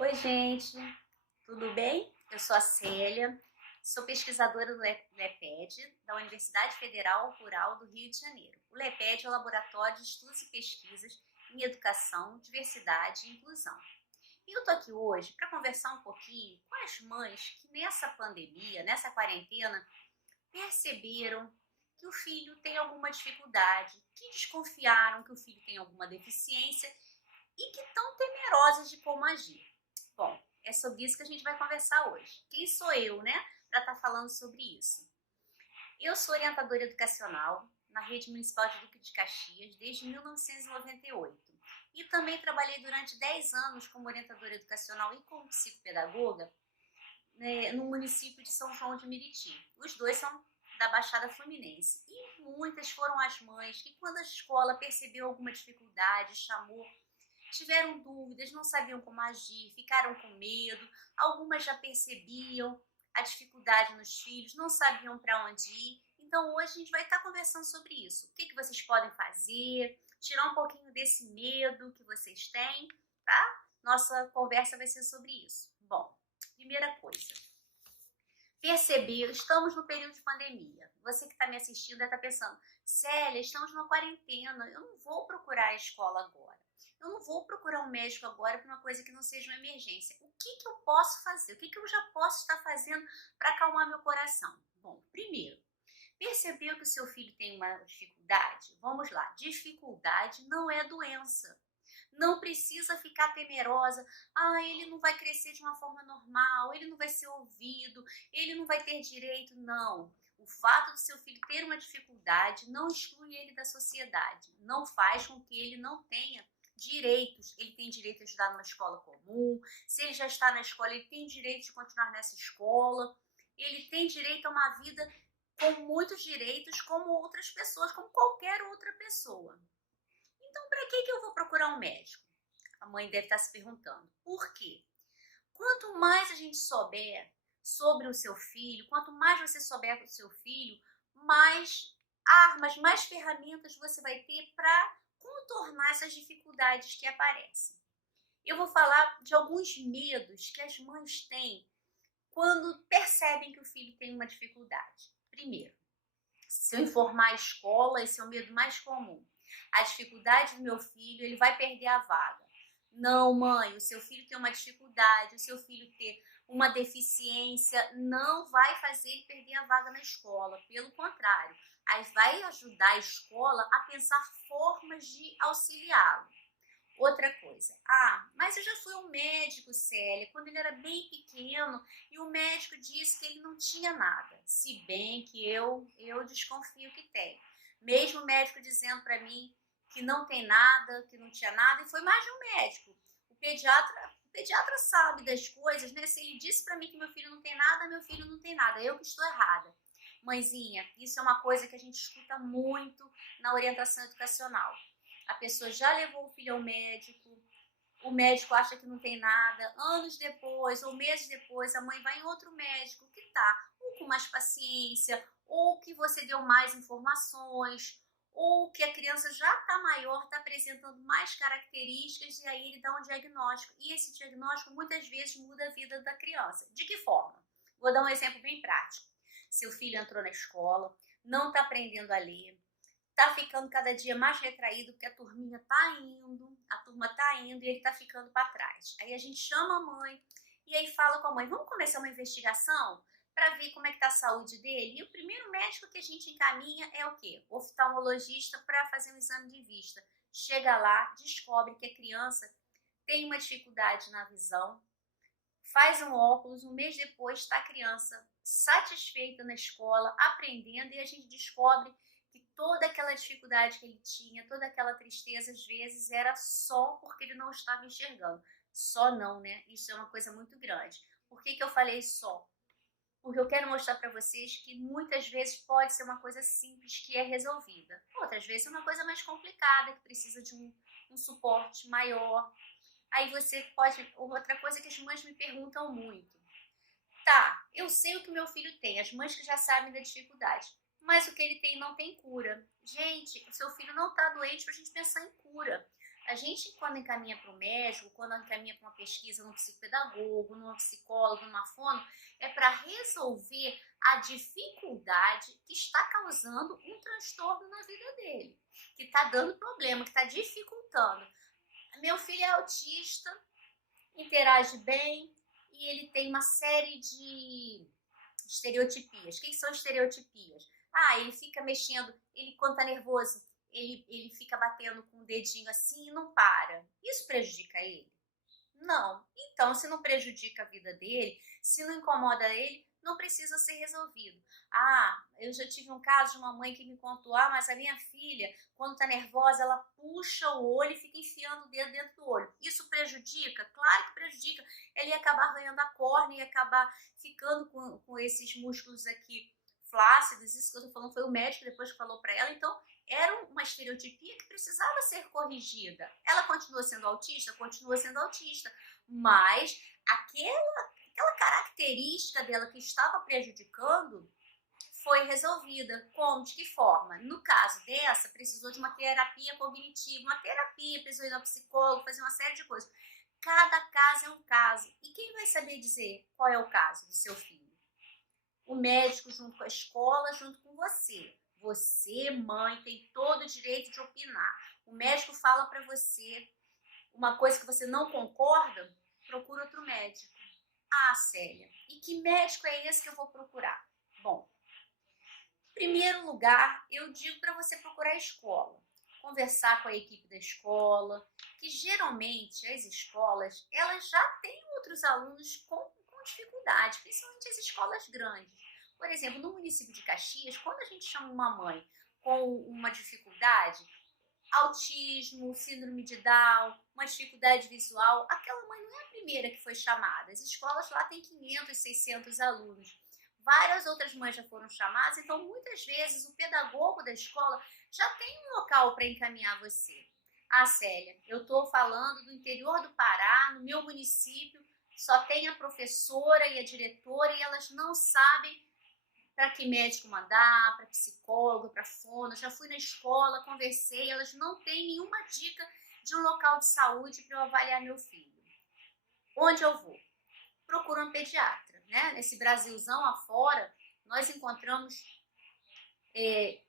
Oi, gente, tudo bem? Eu sou a Célia, sou pesquisadora do LEPED, da Universidade Federal Rural do Rio de Janeiro. O LEPED é o Laboratório de Estudos e Pesquisas em Educação, Diversidade e Inclusão. E eu tô aqui hoje para conversar um pouquinho com as mães que nessa pandemia, nessa quarentena, perceberam que o filho tem alguma dificuldade, que desconfiaram que o filho tem alguma deficiência e que estão temerosas de como agir. Bom, é sobre isso que a gente vai conversar hoje. Quem sou eu, né, para estar falando sobre isso? Eu sou orientadora educacional na Rede Municipal de Duque de Caxias desde 1998 e também trabalhei durante 10 anos como orientadora educacional e como psicopedagoga, né, no município de São João de Meriti. Os dois são da Baixada Fluminense. E muitas foram as mães que, quando a escola percebeu alguma dificuldade, chamou, tiveram dúvidas, não sabiam como agir, ficaram com medo, algumas já percebiam a dificuldade nos filhos, não sabiam para onde ir. Então hoje a gente vai estar conversando sobre isso. O que vocês podem fazer, tirar um pouquinho desse medo que vocês têm, tá? Nossa conversa vai ser sobre isso. Bom, primeira coisa, perceber, estamos no período de pandemia. Você que está me assistindo deve estar pensando, Célia, estamos numa quarentena, eu não vou procurar a escola agora. Eu não vou procurar um médico agora para uma coisa que não seja uma emergência. O que eu posso fazer? O que eu já posso estar fazendo para acalmar meu coração? Bom, primeiro, percebeu que o seu filho tem uma dificuldade? Vamos lá, dificuldade não é doença. Não precisa ficar temerosa, ele não vai crescer de uma forma normal, ele não vai ser ouvido, ele não vai ter direito, não. O fato de seu filho ter uma dificuldade não exclui ele da sociedade, não faz com que ele não tenha direitos. Ele tem direito a estudar numa escola comum, se ele já está na escola, ele tem direito de continuar nessa escola, ele tem direito a uma vida com muitos direitos como outras pessoas, como qualquer outra pessoa. Então, para que eu vou procurar um médico? A mãe deve estar se perguntando. Por quê? Quanto mais a gente souber sobre o seu filho, quanto mais você souber do seu filho, mais armas, mais ferramentas você vai ter para contornar essas dificuldades que aparecem. Eu vou falar de alguns medos que as mães têm quando percebem que o filho tem uma dificuldade. Primeiro, se eu informar a escola, esse é o medo mais comum. A dificuldade do meu filho, ele vai perder a vaga. Não, mãe, o seu filho tem uma dificuldade, o seu filho ter uma deficiência não vai fazer ele perder a vaga na escola. Pelo contrário, aí vai ajudar a escola a pensar formas de auxiliá-lo. Outra coisa, mas eu já fui ao médico, Célia, quando ele era bem pequeno, e o médico disse que ele não tinha nada. Se bem que eu desconfio que tem. Mesmo o médico dizendo para mim que não tem nada, que não tinha nada, e foi mais de um médico. O pediatra sabe das coisas, né? Se ele disse para mim que meu filho não tem nada, meu filho não tem nada, eu que estou errada. Mãezinha, isso é uma coisa que a gente escuta muito na orientação educacional. A pessoa já levou o filho ao médico, o médico acha que não tem nada, anos depois ou meses depois a mãe vai em outro médico que tá ou com mais paciência, ou que você deu mais informações, ou que a criança já está maior, está apresentando mais características e aí ele dá um diagnóstico. E esse diagnóstico muitas vezes muda a vida da criança. De que forma? Vou dar um exemplo bem prático. Seu filho entrou na escola, não está aprendendo a ler, tá ficando cada dia mais retraído porque a turma tá indo e ele tá ficando para trás. Aí a gente chama a mãe e aí fala com a mãe, vamos começar uma investigação para ver como é que tá a saúde dele? E o primeiro médico que a gente encaminha é o quê? O oftalmologista para fazer um exame de vista. Chega lá, descobre que a criança tem uma dificuldade na visão, faz um óculos, um mês depois está a criança satisfeita na escola, aprendendo, e a gente descobre que toda aquela dificuldade que ele tinha, toda aquela tristeza, às vezes era só porque ele não estava enxergando. Só não, né? Isso é uma coisa muito grande. Por que eu falei só? Porque eu quero mostrar para vocês que muitas vezes pode ser uma coisa simples que é resolvida. Outras vezes é uma coisa mais complicada, que precisa de um suporte maior. Aí você pode... Outra coisa que as mães me perguntam muito. Tá, eu sei o que o meu filho tem, as mães que já sabem da dificuldade, mas o que ele tem não tem cura. Gente, o seu filho não tá doente pra gente pensar em cura. A gente, quando encaminha para o médico, quando encaminha para uma pesquisa num psicopedagogo, num psicólogo, numa fono, é para resolver a dificuldade que está causando um transtorno na vida dele, que está dando problema, que está dificultando. Meu filho é autista, interage bem e ele tem uma série de estereotipias. O que são estereotipias? Ele fica mexendo, ele quando tá nervoso, ele fica batendo com o dedinho assim e não para. Isso prejudica ele? Não. Então, se não prejudica a vida dele, se não incomoda ele, não precisa ser resolvido. Eu já tive um caso de uma mãe que me contou, mas a minha filha, quando tá nervosa, ela puxa o olho e fica enfiando o dedo dentro do olho. Isso prejudica? Claro que prejudica. Ela ia acabar arranhando a córnea, ia acabar ficando com esses músculos aqui flácidos. Isso que eu tô falando foi o médico depois que falou para ela. Então, era uma estereotipia que precisava ser corrigida. Ela continua sendo autista? Continua sendo autista, mas aquela característica dela que estava prejudicando foi resolvida. Como? De que forma? No caso dessa, precisou de uma terapia cognitiva, precisou ir ao psicólogo, fazer uma série de coisas. Cada caso é um caso. E quem vai saber dizer qual é o caso do seu filho? O médico junto com a escola, junto com você. Você, mãe, tem todo o direito de opinar. O médico fala para você uma coisa que você não concorda, procura outro médico. Célia, e que médico é esse que eu vou procurar? Bom, em primeiro lugar, eu digo para você procurar a escola. Conversar com a equipe da escola, que geralmente as escolas, elas já têm outros alunos com dificuldade, principalmente as escolas grandes. Por exemplo, no município de Caxias, quando a gente chama uma mãe com uma dificuldade, autismo, síndrome de Down, uma dificuldade visual, aquela mãe não é a primeira que foi chamada. As escolas lá têm 500, 600 alunos. Várias outras mães já foram chamadas, então muitas vezes o pedagogo da escola já tem um local para encaminhar você. Célia, eu estou falando do interior do Pará, no meu município, só tem a professora e a diretora e elas não sabem para que médico mandar, para psicólogo, para fono. Já fui na escola, conversei, elas não têm nenhuma dica de um local de saúde para eu avaliar meu filho. Onde eu vou? Procuro um pediatra, né? Nesse Brasilzão afora, nós encontramos,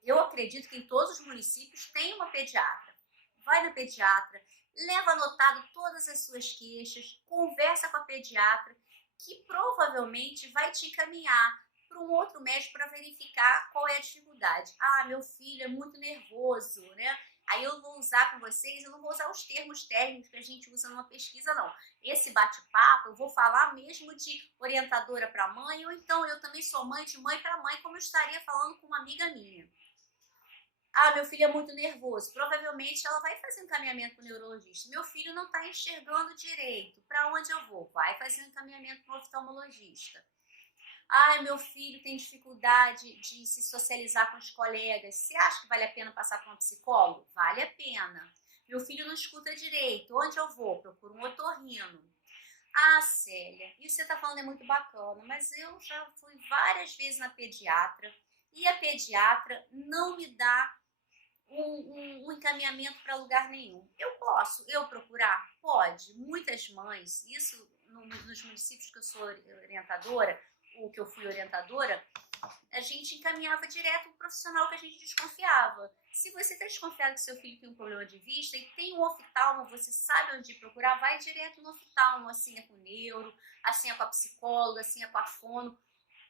eu acredito que em todos os municípios tem uma pediatra. Vai na pediatra, leva anotado todas as suas queixas, conversa com a pediatra, que provavelmente vai te encaminhar para um outro médico para verificar qual é a dificuldade. Meu filho é muito nervoso, né? Aí eu vou usar com vocês, eu não vou usar os termos técnicos que a gente usa numa pesquisa, não. Esse bate-papo, eu vou falar mesmo de orientadora para mãe, ou então eu também sou mãe de mãe para mãe, como eu estaria falando com uma amiga minha. Meu filho é muito nervoso. Provavelmente ela vai fazer um encaminhamento para o neurologista. Meu filho não está enxergando direito. Para onde eu vou? Vai fazer um encaminhamento para o oftalmologista. Meu filho tem dificuldade de se socializar com os colegas. Você acha que vale a pena passar para um psicólogo? Vale a pena. Meu filho não escuta direito. Onde eu vou? Procuro um otorrino. Célia, isso que você está falando é muito bacana, mas eu já fui várias vezes na pediatra e a pediatra não me dá um encaminhamento para lugar nenhum. Eu posso procurar? Pode. Muitas mães, isso nos municípios que eu sou orientadora, ou que eu fui orientadora, a gente encaminhava direto um profissional que a gente desconfiava. Se você está desconfiado que seu filho tem um problema de vista e tem um oftalmo, você sabe onde procurar, vai direto no oftalmo, assim é com o neuro, assim é com a psicóloga, assim é com a fono.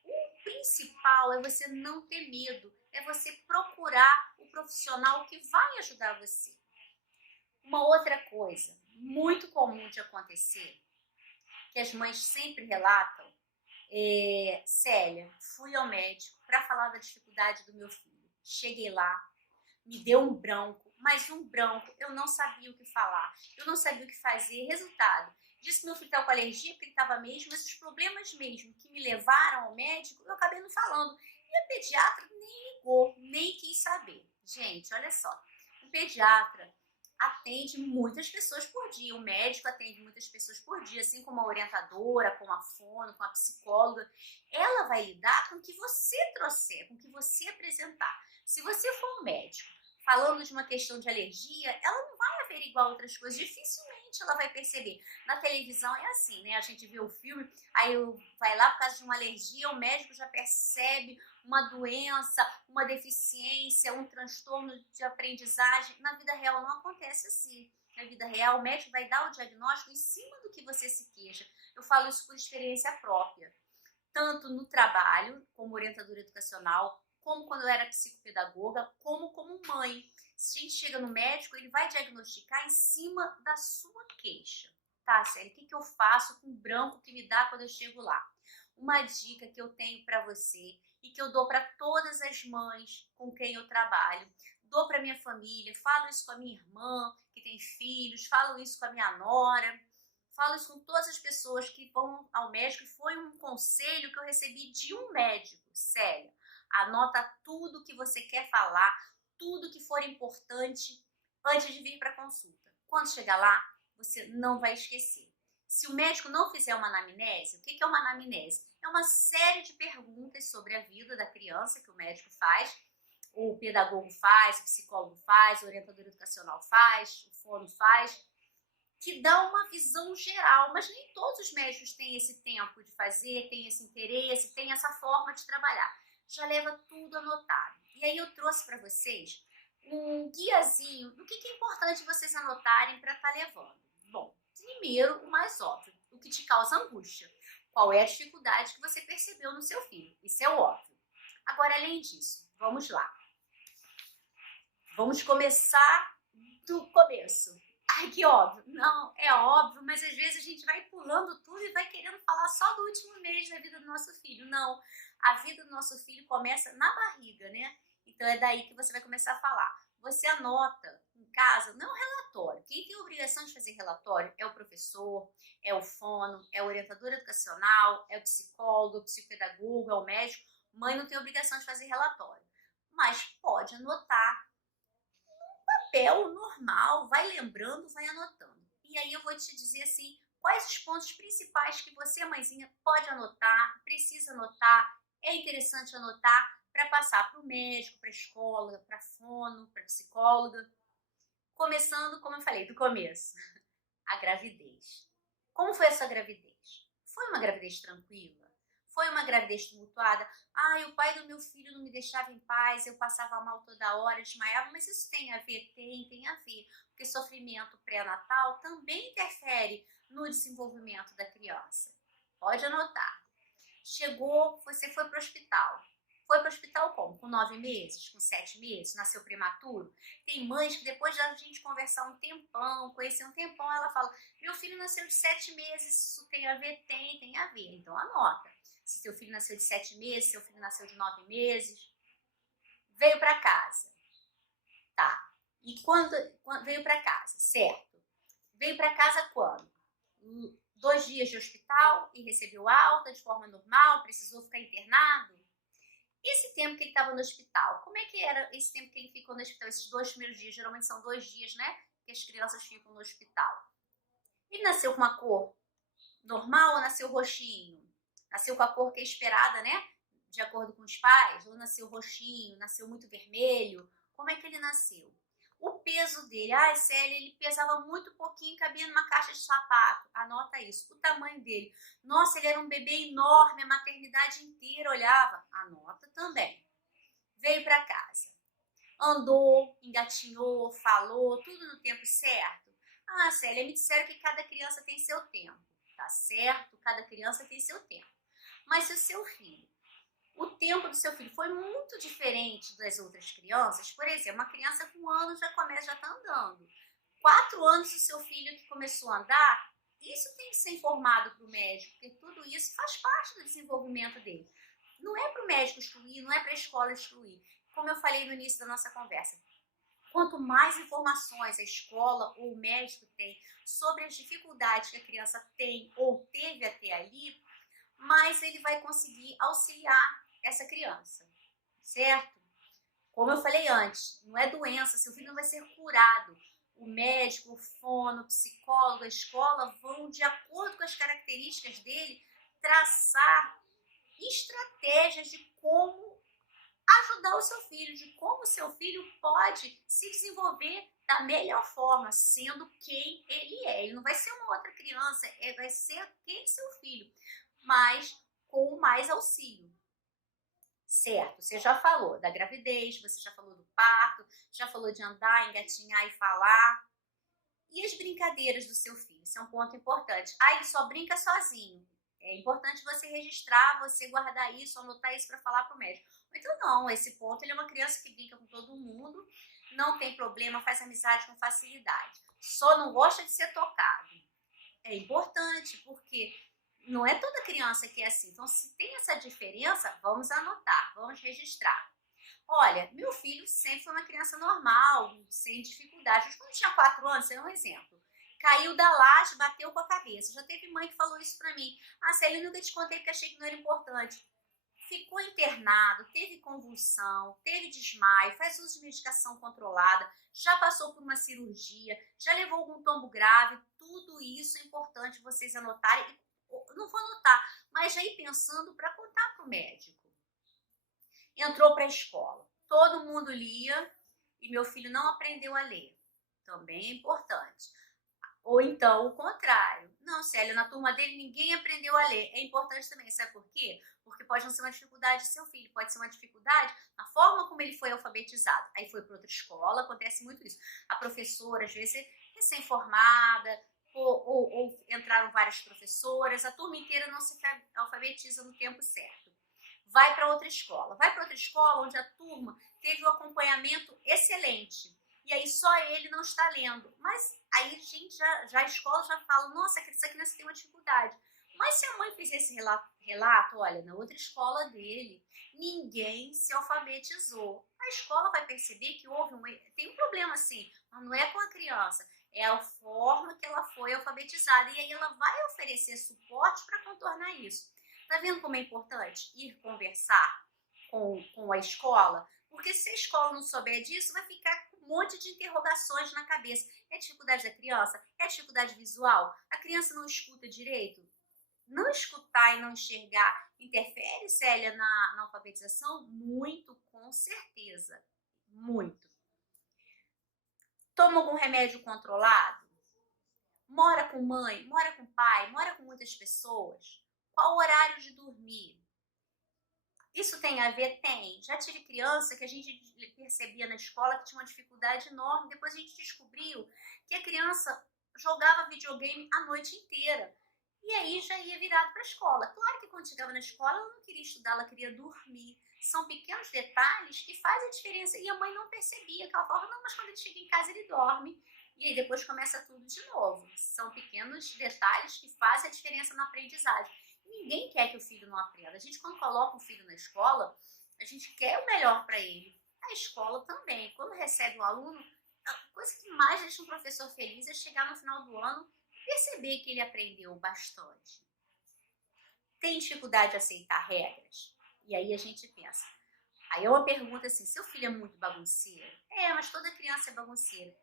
O principal é você não ter medo, é você procurar o profissional que vai ajudar você. Uma outra coisa muito comum de acontecer, que as mães sempre relatam, Célia, fui ao médico para falar da dificuldade do meu filho. Cheguei lá, me deu um branco, mas um branco, eu não sabia o que falar, eu não sabia o que fazer. Resultado, disse que meu filho estava com alergia, porque ele estava mesmo, mas os problemas mesmo que me levaram ao médico, eu acabei não falando. E a pediatra nem ligou, nem quis saber. Gente, olha só, o pediatra atende muitas pessoas por dia, o médico atende muitas pessoas por dia, assim como a orientadora, como a fono, com a psicóloga. Ela vai lidar com o que você trouxer, com o que você apresentar. Se você for um médico falando de uma questão de alergia, ela não vai averiguar outras coisas, dificilmente ela vai perceber. Na televisão é assim, né? A gente vê o filme, aí vai lá por causa de uma alergia, o médico já percebe uma doença, uma deficiência, um transtorno de aprendizagem. Na vida real não acontece assim. Na vida real, o médico vai dar o diagnóstico em cima do que você se queixa. Eu falo isso por experiência própria. Tanto no trabalho, como orientadora educacional, como quando eu era psicopedagoga, como mãe. Se a gente chega no médico, ele vai diagnosticar em cima da sua queixa. Tá, Célia, o que eu faço com o branco que me dá quando eu chego lá? Uma dica que eu tenho para você e que eu dou para todas as mães com quem eu trabalho, dou para minha família, falo isso com a minha irmã que tem filhos, falo isso com a minha nora, falo isso com todas as pessoas que vão ao médico. Foi um conselho que eu recebi de um médico. Sério, anota tudo que você quer falar, tudo que for importante antes de vir para a consulta. Quando chegar lá, você não vai esquecer. Se o médico não fizer uma anamnese, o que é uma anamnese? É uma série de perguntas sobre a vida da criança que o médico faz, o pedagogo faz, o psicólogo faz, o orientador educacional faz, o fono faz, que dá uma visão geral, mas nem todos os médicos têm esse tempo de fazer, têm esse interesse, têm essa forma de trabalhar. Já leva tudo anotado. E aí eu trouxe para vocês um guiazinho do que é importante vocês anotarem para estar levando. Bom, primeiro, o mais óbvio, o que te causa angústia. Qual é a dificuldade que você percebeu no seu filho? Isso é óbvio. Agora, além disso, vamos lá. Vamos começar do começo. Ai, que óbvio. Não, é óbvio, mas às vezes a gente vai pulando tudo e vai querendo falar só do último mês da vida do nosso filho. Não, a vida do nosso filho começa na barriga, né? Então é daí que você vai começar a falar. Você anota em casa, não é um relatório. Quem tem a obrigação de fazer relatório é o professor, é o fono, é o orientador educacional, é o psicólogo, o psicopedagogo, é o médico. Mãe não tem obrigação de fazer relatório, mas pode anotar papel normal, vai lembrando, vai anotando. E aí eu vou te dizer assim, quais os pontos principais que você, mãezinha, pode anotar, precisa anotar, é interessante anotar para passar para o médico, para a escola, para a fono, para a psicóloga. Começando, como eu falei, do começo, a gravidez. Como foi a sua gravidez? Foi uma gravidez tranquila? Foi uma gravidez tumultuada? Ai, o pai do meu filho não me deixava em paz, eu passava mal toda hora, desmaiava. Mas isso tem a ver? Tem a ver. Porque sofrimento pré-natal também interfere no desenvolvimento da criança. Pode anotar. Chegou, você foi para o hospital. Foi para o hospital como? Com 9 meses? Com 7 meses? Nasceu prematuro? Tem mães que depois de a gente conversar um tempão, conhecer um tempão, ela fala, meu filho nasceu de 7 meses, isso tem a ver? Tem a ver. Então anota. Se seu filho nasceu de 7 meses, seu filho nasceu de 9 meses, veio para casa. Tá. E quando veio para casa, certo? Veio para casa quando? 2 dias de hospital e recebeu alta de forma normal, precisou ficar internado? Esse tempo que ele estava no hospital, como é que era esse tempo que ele ficou no hospital? Esses 2 primeiros dias, geralmente são 2 dias, né? Que as crianças ficam no hospital. Ele nasceu com uma cor normal ou nasceu roxinho? Nasceu com a cor que é esperada, né? De acordo com os pais? Ou nasceu roxinho, nasceu muito vermelho? Como é que ele nasceu? O peso dele, Célia, ele pesava muito pouquinho, cabia numa caixa de sapato. Anota isso. O tamanho dele. Nossa, ele era um bebê enorme, a maternidade inteira olhava. Anota também. Veio para casa. Andou, engatinhou, falou, tudo no tempo certo. Célia, me disseram que cada criança tem seu tempo. Tá certo, cada criança tem seu tempo. Mas se o seu filho, o tempo do seu filho foi muito diferente das outras crianças, por exemplo, uma criança com 1 ano já está andando. 4 anos do seu filho que começou a andar, isso tem que ser informado para o médico, porque tudo isso faz parte do desenvolvimento dele. Não é para o médico excluir, não é para a escola excluir. Como eu falei no início da nossa conversa, quanto mais informações a escola ou o médico tem sobre as dificuldades que a criança tem ou teve até ali, mais ele vai conseguir auxiliar essa criança, certo? Como eu falei antes, não é doença, seu filho não vai ser curado. O médico, o fono, o psicólogo, a escola vão, de acordo com as características dele, traçar estratégias de como ajudar o seu filho, de como o seu filho pode se desenvolver da melhor forma, sendo quem ele é. Ele não vai ser uma outra criança, vai ser aquele seu filho, mas com mais auxílio. Certo, você já falou da gravidez, você já falou do parto, já falou de andar, engatinhar e falar. E as brincadeiras do seu filho? Isso é um ponto importante. Ah, ele só brinca sozinho. É importante você registrar, você guardar isso, anotar isso para falar para o médico. Então não, esse ponto ele é uma criança que brinca com todo mundo, não tem problema, faz amizade com facilidade. Só não gosta de ser tocado. É importante, porque não é toda criança que é assim. Então, se tem essa diferença, vamos anotar, vamos registrar. Olha, meu filho sempre foi uma criança normal, sem dificuldade. Quando tinha 4 anos, é um exemplo. Caiu da laje, bateu com a cabeça. Já teve mãe que falou isso pra mim. Ah, Célia, nunca te contei porque achei que não era importante. Ficou internado, teve convulsão, teve desmaio, faz uso de medicação controlada, já passou por uma cirurgia, já levou algum tombo grave. Tudo isso é importante vocês anotarem. Não vou anotar, mas já ir pensando para contar para o médico. Entrou para a escola, todo mundo lia e meu filho não aprendeu a ler. Também é importante. Ou então o contrário. Não, Célia, na turma dele ninguém aprendeu a ler. É importante também, sabe por quê? Porque pode não ser uma dificuldade do seu filho, pode ser uma dificuldade na forma como ele foi alfabetizado. Aí foi para outra escola, acontece muito isso. A professora, às vezes, é recém-formada, ou entraram várias professoras, a turma inteira não se alfabetiza no tempo certo. Vai para outra escola. Vai para outra escola onde a turma teve um acompanhamento excelente. E aí só ele não está lendo. Mas aí a gente já a escola já fala, nossa, essa criança tem uma dificuldade. Mas se a mãe fizer esse relato, olha, na outra escola dele, ninguém se alfabetizou. A escola vai perceber que tem um problema assim, mas não é com a criança, é a forma que ela foi alfabetizada. E aí ela vai oferecer suporte para contornar isso. Tá vendo como é importante ir conversar com a escola? Porque se a escola não souber disso, vai ficar com um monte de interrogações na cabeça. É dificuldade da criança? É dificuldade visual? A criança não escuta direito? Não escutar e não enxergar interfere, Célia, na alfabetização? Muito, com certeza. Muito. Toma algum remédio controlado? Mora com mãe? Mora com pai? Mora com muitas pessoas? Qual o horário de dormir? Isso tem a ver? Tem. Já tive criança que a gente percebia na escola que tinha uma dificuldade enorme. Depois a gente descobriu que a criança jogava videogame a noite inteira. E aí já ia virado para a escola. Claro que quando chegava na escola ela não queria estudar, ela queria dormir. São pequenos detalhes que fazem a diferença. E a mãe não percebia aquela forma, não, mas quando ele chega em casa ele dorme. E aí depois começa tudo de novo. São pequenos detalhes que fazem a diferença na aprendizagem. Ninguém quer que o filho não aprenda. A gente, quando coloca um filho na escola, a gente quer o melhor para ele. A escola também. Quando recebe um aluno, a coisa que mais deixa um professor feliz é chegar no final do ano e perceber que ele aprendeu bastante. Tem dificuldade de aceitar regras? E aí a gente pensa. Aí é uma pergunta assim, seu filho é muito bagunceiro? É, mas toda criança é bagunceira.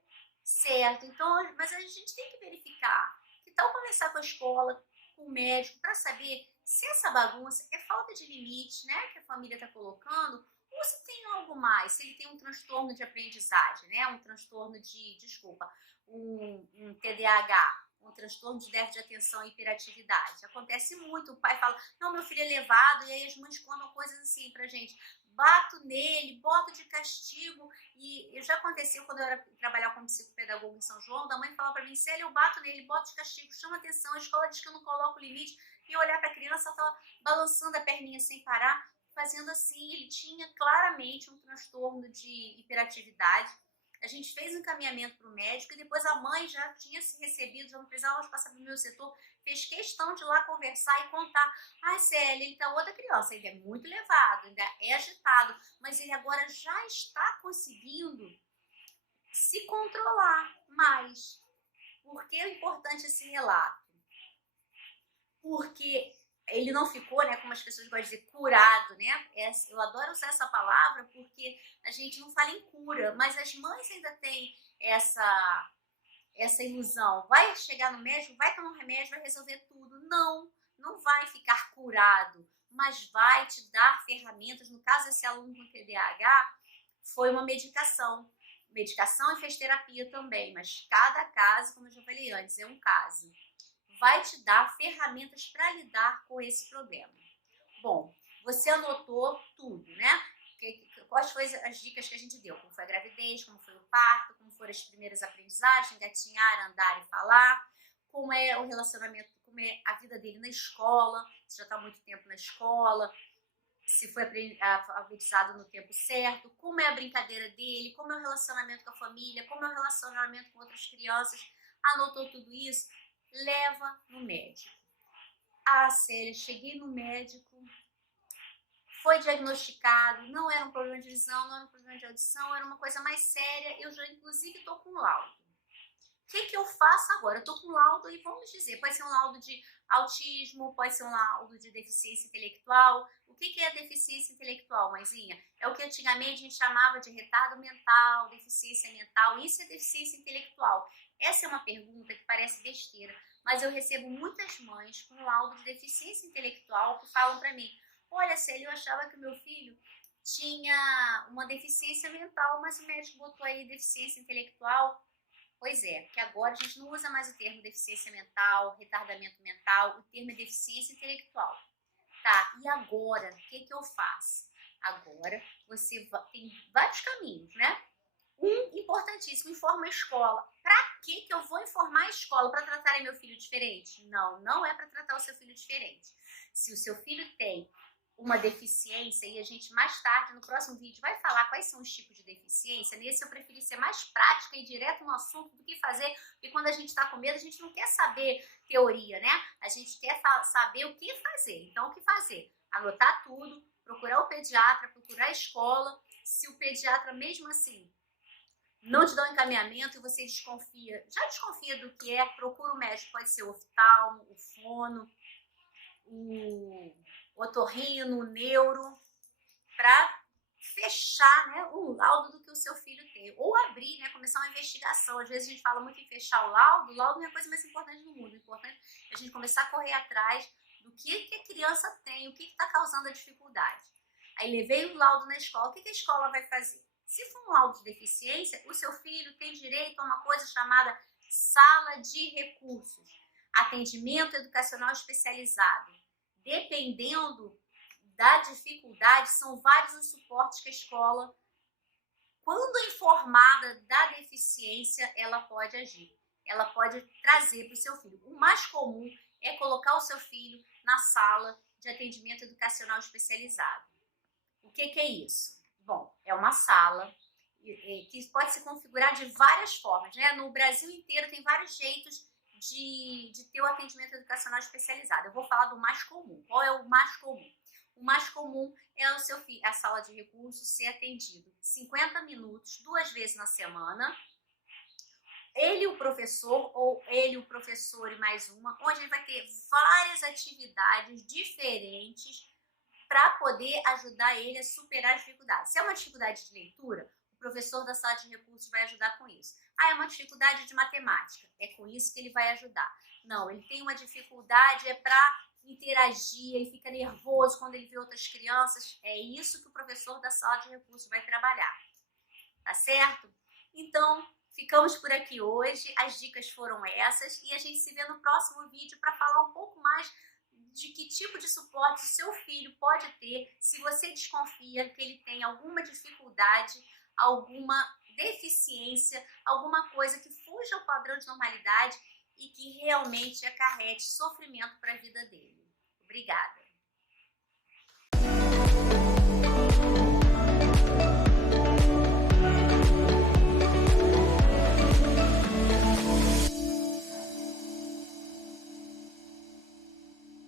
Certo, então, mas a gente tem que verificar. Que tal conversar com a escola, com o médico, para saber se essa bagunça é falta de limite, né, que a família está colocando, ou se tem algo mais, se ele tem um transtorno de aprendizagem, né, um transtorno um TDAH, um transtorno de déficit de atenção e hiperatividade. Acontece muito, o pai fala, não, meu filho é levado, e aí as mães contam coisas assim pra gente, bato nele, boto de castigo, e já aconteceu quando eu era trabalhar como psicopedagoga em São João, da mãe falava para mim, Célia, eu bato nele, boto de castigo, chama atenção, a escola diz que eu não coloco limite, e eu olhar para a criança, ela estava balançando a perninha sem parar, fazendo assim, ele tinha claramente um transtorno de hiperatividade. A gente fez um encaminhamento para o médico e depois a mãe já tinha se recebido, já não precisava mais passar pelo meu setor, fez questão de ir lá conversar e contar. Ai, Célia, ele tá outra criança, ainda é muito levado, ainda é agitado, mas ele agora já está conseguindo se controlar mais. Por que é importante esse relato? Porque ele não ficou, né, como as pessoas gostam de dizer, curado, né? Eu adoro usar essa palavra porque a gente não fala em cura, mas as mães ainda têm essa ilusão. Vai chegar no médico, vai tomar um remédio, vai resolver tudo. Não, não vai ficar curado. mas vai te dar ferramentas. No caso desse aluno com TDAH, foi uma medicação e fez terapia também, mas cada caso, como eu já falei antes, é um caso. Vai te dar ferramentas para lidar com esse problema. Bom, você anotou tudo, né? Quais foram as dicas que a gente deu? Como foi a gravidez, como foi o parto, como foram as primeiras aprendizagens, engatinhar, andar e falar, como é o relacionamento, como é a vida dele na escola, se já está há muito tempo na escola, se foi aprendizado no tempo certo, como é a brincadeira dele, como é o relacionamento com a família, como é o relacionamento com outras crianças. Anotou tudo isso? Leva no médico. Ah, Célia, cheguei no médico, foi diagnosticado, não era um problema de visão, não era um problema de audição, era uma coisa mais séria, eu já inclusive estou com laudo. O que eu faço agora? Eu estou com laudo e vamos dizer, pode ser um laudo de autismo, pode ser um laudo de deficiência intelectual. O que é deficiência intelectual, mãezinha? É o que antigamente a gente chamava de retardo mental, deficiência mental, isso é deficiência intelectual. Essa é uma pergunta que parece besteira, mas eu recebo muitas mães com laudo de deficiência intelectual que falam para mim, olha, Célia, eu achava que o meu filho tinha uma deficiência mental, mas o médico botou aí deficiência intelectual. Pois é, que agora a gente não usa mais o termo deficiência mental, retardamento mental, o termo é deficiência intelectual. Tá, e agora, o que eu faço? Agora, você tem vários caminhos, né? Um importantíssimo, informa a escola. Pra que eu vou informar a escola? Para tratar meu filho diferente? Não, não é para tratar o seu filho diferente. Se o seu filho tem uma deficiência, e a gente mais tarde, no próximo vídeo, vai falar quais são os tipos de deficiência. Nesse eu preferi ser mais prática e direto no assunto do que fazer, porque quando a gente está com medo, a gente não quer saber teoria, né? A gente quer saber o que fazer. Então, o que fazer? Anotar tudo, procurar o pediatra, procurar a escola. Se o pediatra, mesmo assim, não te dá um encaminhamento e você desconfia, já desconfia do que é, procura o médico, pode ser o oftalmo, o fono, o otorrino, o neuro, para fechar, né, o laudo do que o seu filho tem. Ou abrir, né, começar uma investigação. Às vezes a gente fala muito em fechar o laudo não é a coisa mais importante do mundo. O importante é a gente começar a correr atrás do que a criança tem, o que está causando a dificuldade. Aí levei o laudo na escola, o que a escola vai fazer? Se for um laudo de deficiência, o seu filho tem direito a uma coisa chamada sala de recursos, atendimento educacional especializado. Dependendo da dificuldade, são vários os suportes que a escola, quando informada da deficiência, ela pode agir. Ela pode trazer para o seu filho. O mais comum é colocar o seu filho na sala de atendimento educacional especializado. O que é isso? Bom, é uma sala que pode se configurar de várias formas, né? No Brasil inteiro tem vários jeitos de ter o atendimento educacional especializado. Eu vou falar do mais comum. Qual é o mais comum? O mais comum é o seu filho, a sala de recursos ser atendido 50 minutos, 2 vezes na semana. Ele o professor, ou ele o professor e mais uma, onde ele vai ter várias atividades diferentes para poder ajudar ele a superar as dificuldades. Se é uma dificuldade de leitura, o professor da sala de recursos vai ajudar com isso. Ah, é uma dificuldade de matemática, é com isso que ele vai ajudar. Não, ele tem uma dificuldade, é para interagir, ele fica nervoso quando ele vê outras crianças. É isso que o professor da sala de recursos vai trabalhar. Tá certo? Então, ficamos por aqui hoje. As dicas foram essas e a gente se vê no próximo vídeo para falar um pouco mais de que tipo de suporte o seu filho pode ter se você desconfia que ele tem alguma dificuldade, alguma deficiência, alguma coisa que fuja ao padrão de normalidade e que realmente acarrete sofrimento para a vida dele. Obrigada!